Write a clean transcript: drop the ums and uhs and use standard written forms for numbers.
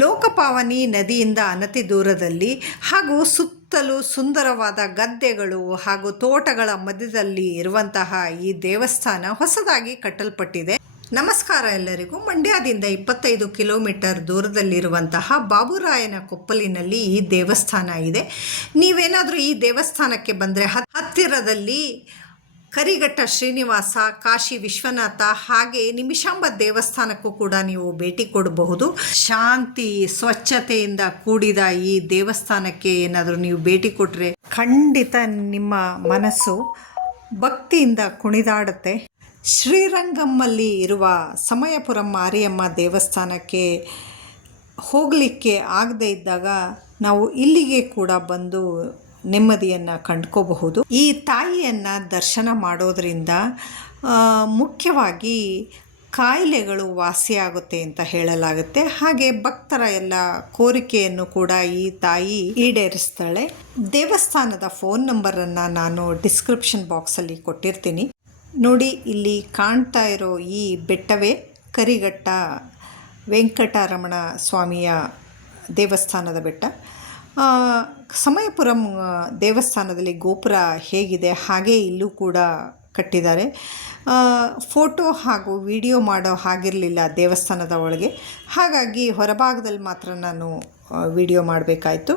ಲೋಕಪಾವನಿ ನದಿಯಿಂದ ಅನತಿ ದೂರದಲ್ಲಿ ಹಾಗೂ ಸುತ್ತಲೂ ಸುಂದರವಾದ ಗದ್ದೆಗಳು ಹಾಗೂ ತೋಟಗಳ ಮಧ್ಯದಲ್ಲಿ ಇರುವಂತಹ ಈ ದೇವಸ್ಥಾನ ಹೊಸದಾಗಿ ಕಟ್ಟಲ್ಪಟ್ಟಿದೆ. ನಮಸ್ಕಾರ ಎಲ್ಲರಿಗೂ. ಮಂಡ್ಯದಿಂದ 25 ಕಿಲೋಮೀಟರ್ ದೂರದಲ್ಲಿರುವಂತಹ ಬಾಬುರಾಯನ ಕೊಪ್ಪಲಿನಲ್ಲಿ ಈ ದೇವಸ್ಥಾನ ಇದೆ. ನೀವೇನಾದರೂ ಈ ದೇವಸ್ಥಾನಕ್ಕೆ ಬಂದರೆ ಹತ್ತಿರದಲ್ಲಿ ಕರಿಘಟ್ಟ ಶ್ರೀನಿವಾಸ, ಕಾಶಿ ವಿಶ್ವನಾಥ ಹಾಗೆ ನಿಮಿಷಾಂಬ ದೇವಸ್ಥಾನಕ್ಕೂ ಕೂಡ ನೀವು ಭೇಟಿ ಕೊಡಬಹುದು. ಶಾಂತಿ ಸ್ವಚ್ಛತೆಯಿಂದ ಕೂಡಿದ ಈ ದೇವಸ್ಥಾನಕ್ಕೆ ಏನಾದರೂ ನೀವು ಭೇಟಿ ಕೊಟ್ಟರೆ ಖಂಡಿತ ನಿಮ್ಮ ಮನಸ್ಸು ಭಕ್ತಿಯಿಂದ ಕುಣಿದಾಡುತ್ತೆ. ಶ್ರೀರಂಗಮ್ಮಲ್ಲಿ ಇರುವ ಸಮಯಪುರಂ ಮಾರಿಯಮ್ಮ ದೇವಸ್ಥಾನಕ್ಕೆ ಹೋಗಲಿಕ್ಕೆ ಆಗದೇ ಇದ್ದಾಗ ನಾವು ಇಲ್ಲಿಗೆ ಕೂಡ ಬಂದು ನೆಮ್ಮದಿಯನ್ನು ಕಂಡ್ಕೋಬಹುದು. ಈ ತಾಯಿಯನ್ನು ದರ್ಶನ ಮಾಡೋದರಿಂದ ಮುಖ್ಯವಾಗಿ ಕಾಯಿಲೆಗಳು ವಾಸಿಯಾಗುತ್ತೆ ಅಂತ ಹೇಳಲಾಗುತ್ತೆ. ಹಾಗೆ ಭಕ್ತರ ಎಲ್ಲ ಕೋರಿಕೆಯನ್ನು ಕೂಡ ಈ ತಾಯಿ ಈಡೇರಿಸ್ತಾಳೆ. ದೇವಸ್ಥಾನದ ಫೋನ್ ನಂಬರನ್ನು ನಾನು ಡಿಸ್ಕ್ರಿಪ್ಷನ್ ಬಾಕ್ಸಲ್ಲಿ ಕೊಟ್ಟಿರ್ತೀನಿ. ನೋಡಿ, ಇಲ್ಲಿ ಕಾಣ್ತಾ ಇರೋ ಈ ಬೆಟ್ಟವೇ ಕರಿಘಟ್ಟ ವೆಂಕಟರಮಣ ಸ್ವಾಮಿಯ ದೇವಸ್ಥಾನದ ಬೆಟ್ಟ. ಸಮಯಪುರಂ ದೇವಸ್ಥಾನದಲ್ಲಿ ಗೋಪುರ ಹೇಗಿದೆ ಹಾಗೆ ಇಲ್ಲೂ ಕೂಡ ಕಟ್ಟಿದ್ದಾರೆ. ಫೋಟೋ ಹಾಗೂ ವಿಡಿಯೋ ಮಾಡೋ ಹಾಗಿರಲಿಲ್ಲ ದೇವಸ್ಥಾನದ ಒಳಗೆ, ಹಾಗಾಗಿ ಹೊರಭಾಗದಲ್ಲಿ ಮಾತ್ರ ನಾನು ವಿಡಿಯೋ ಮಾಡಬೇಕಾಯಿತು.